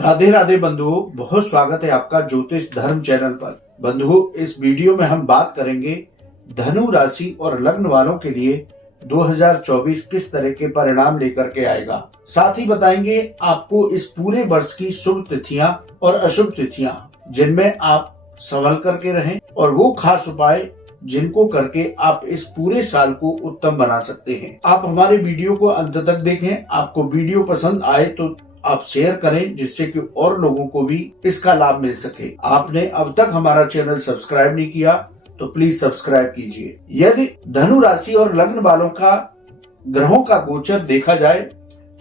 राधे राधे बंधुओं, बहुत स्वागत है आपका ज्योतिष धर्म चैनल पर। बंधुओं, इस वीडियो में हम बात करेंगे धनु राशि और लग्न वालों के लिए 2024 किस तरह के परिणाम लेकर के आएगा। साथ ही बताएंगे आपको इस पूरे वर्ष की शुभ तिथियां और अशुभ तिथियां, जिनमें आप संभल करके रहें और वो खास उपाय जिनको करके आप इस पूरे साल को उत्तम बना सकते हैं। आप हमारे वीडियो को अंत तक देखें। आपको वीडियो पसंद आए तो आप शेयर करें, जिससे कि और लोगों को भी इसका लाभ मिल सके। आपने अब तक हमारा चैनल सब्सक्राइब नहीं किया तो प्लीज सब्सक्राइब कीजिए। यदि धनु राशि और लग्न वालों का ग्रहों का गोचर देखा जाए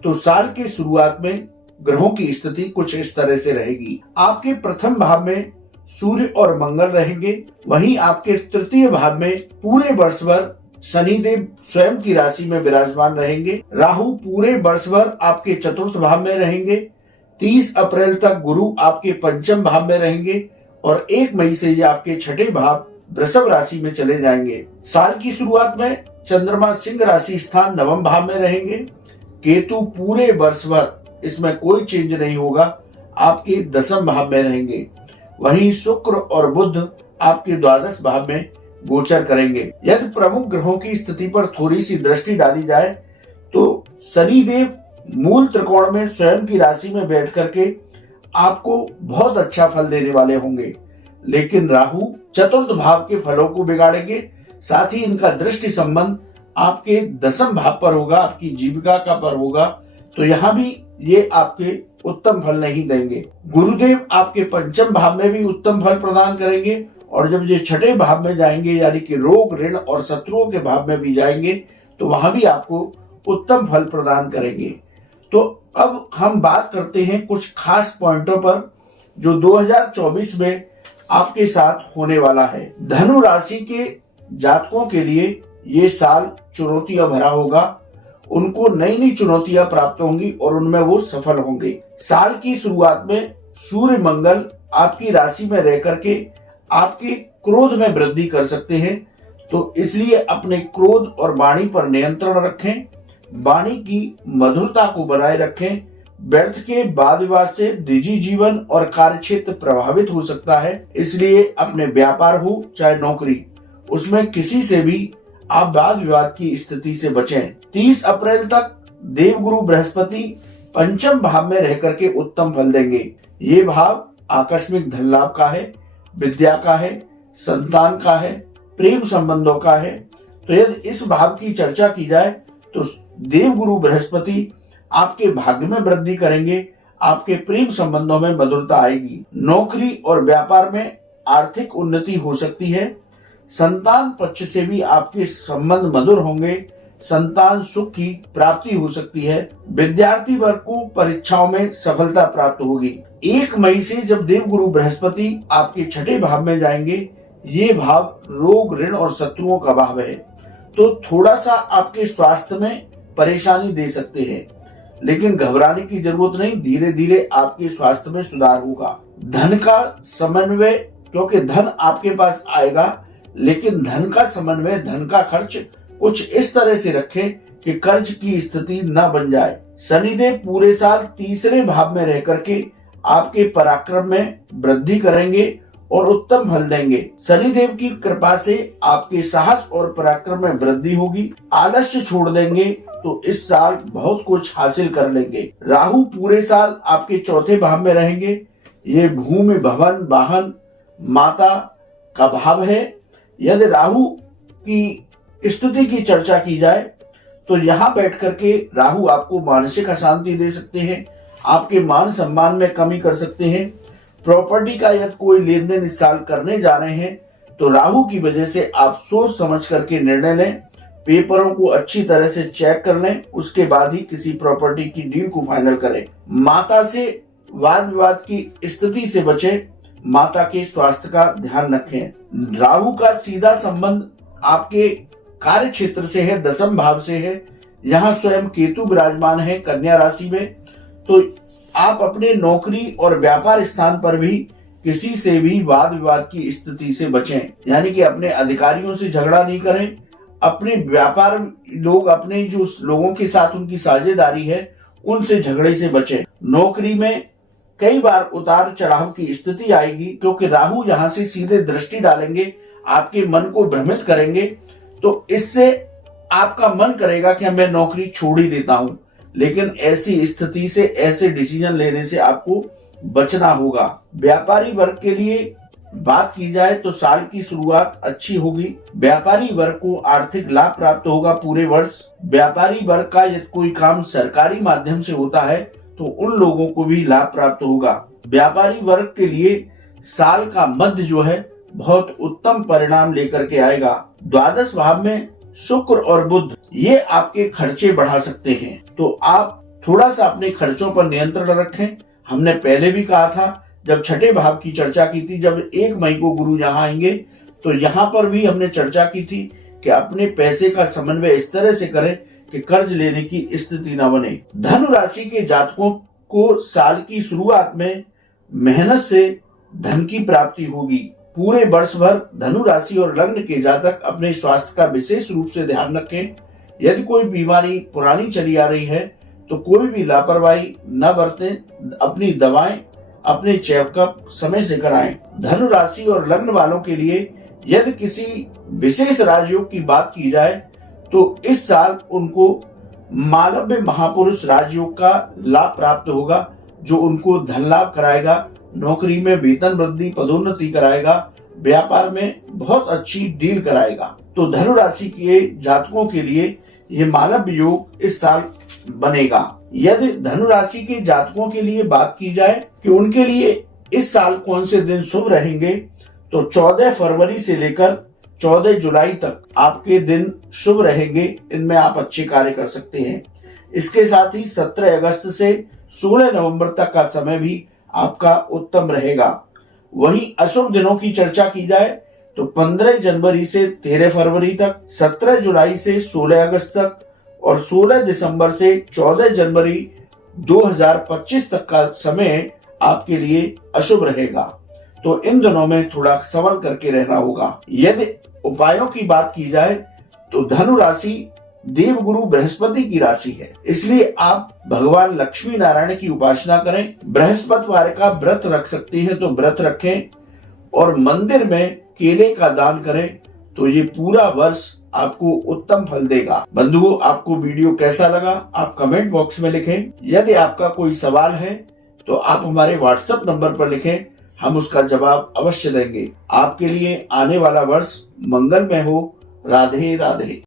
तो साल के शुरुआत में ग्रहों की स्थिति कुछ इस तरह से रहेगी। आपके प्रथम भाव में सूर्य और मंगल रहेंगे, वहीं आपके तृतीय भाव में पूरे वर्ष भर शनिदेव स्वयं की राशि में विराजमान रहेंगे। राहु पूरे वर्ष भर आपके चतुर्थ भाव में रहेंगे। 30 अप्रैल तक गुरु आपके पंचम भाव में रहेंगे और 1 मई से ये आपके छठे भाव वृषभ राशि में चले जाएंगे। साल की शुरुआत में चंद्रमा सिंह राशि स्थान नवम भाव में रहेंगे। केतु पूरे वर्ष भर, इसमें कोई चेंज नहीं होगा, आपके दसम भाव में रहेंगे। वहीं शुक्र और बुध आपके द्वादश भाव में गोचर करेंगे। यदि प्रमुख ग्रहों की स्थिति पर थोड़ी सी दृष्टि डाली जाए तो शनिदेव मूल त्रिकोण में स्वयं की राशि में बैठ करके आपको बहुत अच्छा फल देने वाले होंगे, लेकिन राहु चतुर्थ भाव के फलों को बिगाड़ेंगे। साथ ही इनका दृष्टि संबंध आपके दसम भाव पर होगा, आपकी जीविका का पर होगा, तो यहाँ भी ये आपके उत्तम फल नहीं देंगे। गुरुदेव आपके पंचम भाव में भी उत्तम फल प्रदान करेंगे और जब ये छठे भाव में जाएंगे, यानी कि रोग, ऋण और शत्रुओं के भाव में भी जाएंगे, तो वहां भी आपको उत्तम फल प्रदान करेंगे। तो अब हम बात करते हैं कुछ खास पॉइंटों पर जो 2024 में आपके साथ होने वाला है। धनु राशि के जातकों के लिए ये साल चुनौतियां भरा होगा। उनको नई नई चुनौतियां प्राप्त होंगी और उनमें वो सफल होंगे। साल की शुरुआत में सूर्य मंगल आपकी राशि में रह करके आपके क्रोध में वृद्धि कर सकते हैं, तो इसलिए अपने क्रोध और वाणी पर नियंत्रण रखें। वाणी की मधुरता को बनाए रखें। व्यर्थ के वाद विवाद से निजी जीवन और कार्य क्षेत्र प्रभावित हो सकता है, इसलिए अपने व्यापार हो चाहे नौकरी, उसमें किसी से भी आप वाद विवाद की स्थिति से बचें। 30 अप्रैल तक देवगुरु बृहस्पति पंचम भाव में रह करके उत्तम फल देंगे। ये भाव आकस्मिक धन लाभ का है, विद्या का है, संतान का है, प्रेम संबंधों का है। तो यदि इस भाव की चर्चा की जाए तो देवगुरु बृहस्पति आपके भाग्य में वृद्धि करेंगे, आपके प्रेम संबंधों में मधुरता आएगी। नौकरी और व्यापार में आर्थिक उन्नति हो सकती है। संतान पक्ष से भी आपके संबंध मधुर होंगे। संतान सुख की प्राप्ति हो सकती है। विद्यार्थी वर्ग को परीक्षाओं में सफलता प्राप्त होगी। 1 मई से जब देवगुरु बृहस्पति आपके छठे भाव में जाएंगे, ये भाव रोग, ऋण और शत्रुओं का भाव है, तो थोड़ा सा आपके स्वास्थ्य में परेशानी दे सकते हैं, लेकिन घबराने की जरूरत नहीं। धीरे धीरे आपके स्वास्थ्य में सुधार होगा। धन का समन्वय, क्योंकि धन आपके पास आएगा, लेकिन धन का समन्वय, धन का खर्च कुछ इस तरह से रखें कि कर्ज की स्थिति न बन जाए। शनिदेव पूरे साल तीसरे भाव में रह करके आपके पराक्रम में वृद्धि करेंगे और उत्तम फल देंगे। शनिदेव की कृपा से आपके साहस और पराक्रम में वृद्धि होगी। आलस्य छोड़ देंगे तो इस साल बहुत कुछ हासिल कर लेंगे। राहु पूरे साल आपके चौथे भाव में रहेंगे। ये भूमि, भवन, वाहन, माता का भाव है। यदि राहु की स्थिति की चर्चा की जाए तो यहाँ बैठ करके राहु आपको मानसिक अशांति दे सकते हैं, आपके मान सम्मान में कमी कर सकते हैं। प्रॉपर्टी का यदि कोई लेन देन इस साल करने जा रहे हैं तो राहु की वजह से आप सोच समझ करके निर्णय लें। पेपरों को अच्छी तरह से चेक कर लें, उसके बाद ही किसी प्रॉपर्टी की डील को फाइनल करें। माता से वाद विवाद की स्थिति से बचें। माता के स्वास्थ्य का ध्यान रखें। राहु का सीधा संबंध आपके कार्य क्षेत्र से है, दसम भाव से है। यहाँ स्वयं केतु विराजमान है कन्या राशि में, तो आप अपने नौकरी और व्यापार स्थान पर भी किसी से भी वाद विवाद की स्थिति से बचें, यानी कि अपने अधिकारियों से झगड़ा नहीं करें। अपने व्यापार लोग, अपने जो लोगों के साथ उनकी साझेदारी है, उनसे झगड़े से बचें। नौकरी में कई बार उतार चढ़ाव की स्थिति आएगी, क्योंकि राहु यहाँ से सीधे दृष्टि डालेंगे, आपके मन को भ्रमित करेंगे। तो इससे आपका मन करेगा कि मैं नौकरी छोड़ ही देता हूं, लेकिन ऐसी स्थिति से, ऐसे डिसीजन लेने से आपको बचना होगा। व्यापारी वर्ग के लिए बात की जाए तो साल की शुरुआत अच्छी होगी। व्यापारी वर्ग को आर्थिक लाभ प्राप्त होगा पूरे वर्ष। व्यापारी वर्ग का यदि कोई काम सरकारी माध्यम से होता है तो उन लोगों को भी लाभ प्राप्त होगा। व्यापारी वर्ग के लिए साल का मध्य जो है बहुत उत्तम परिणाम लेकर के आएगा। द्वादश भाव में शुक्र और बुध ये आपके खर्चे बढ़ा सकते हैं, तो आप थोड़ा सा अपने खर्चों पर नियंत्रण रखें। हमने पहले भी कहा था, जब छठे भाव की चर्चा की थी, जब 1 मई को गुरु यहाँ आएंगे, तो यहाँ पर भी हमने चर्चा की थी कि अपने पैसे का समन्वय इस तरह से करें कि कर्ज लेने की स्थिति न बने। धनु राशि के जातकों को साल की शुरुआत में मेहनत से धन की प्राप्ति होगी। पूरे वर्ष भर धनु राशि और लग्न के जातक अपने स्वास्थ्य का विशेष रूप से ध्यान रखें। यदि कोई बीमारी पुरानी चली आ रही है तो कोई भी लापरवाही न बरतें। अपनी दवाएं, अपने चेकअप समय से कराएं। धनु राशि और लग्न वालों के लिए यदि किसी विशेष राजयोग की बात की जाए तो इस साल उनको मालव्य महापुरुष राजयोग का लाभ प्राप्त होगा, जो उनको धन लाभ कराएगा, नौकरी में वेतन वृद्धि, पदोन्नति कराएगा, व्यापार में बहुत अच्छी डील कराएगा। तो धनु राशि के जातकों के लिए ये मालव्य योग इस साल बनेगा। यदि धनु राशि के जातकों के लिए बात की जाए कि उनके लिए इस साल कौन से दिन शुभ रहेंगे, तो 14 फरवरी से लेकर 14 जुलाई तक आपके दिन शुभ रहेंगे। इनमें आप अच्छे कार्य कर सकते हैं। इसके साथ ही 17 अगस्त से 16 नवंबर तक का समय भी आपका उत्तम रहेगा। वहीं अशुभ दिनों की चर्चा की जाए तो 15 जनवरी से 13 फरवरी तक, 17 जुलाई से 16 अगस्त तक और 16 दिसंबर से 14 जनवरी 2025 तक का समय आपके लिए अशुभ रहेगा। तो इन दिनों में थोड़ा संभल करके रहना होगा। यदि उपायों की बात की जाए तो धनु राशि देवगुरु बृहस्पति की राशि है, इसलिए आप भगवान लक्ष्मी नारायण की उपासना करें। बृहस्पतिवार का व्रत रख सकते हैं तो व्रत रखें और मंदिर में केले का दान करें, तो ये पूरा वर्ष आपको उत्तम फल देगा। बंधुओं, आपको वीडियो कैसा लगा आप कमेंट बॉक्स में लिखें। यदि आपका कोई सवाल है तो आप हमारे व्हाट्सएप नंबर पर लिखें, हम उसका जवाब अवश्य देंगे। आपके लिए आने वाला वर्ष मंगलमय हो। राधे राधे।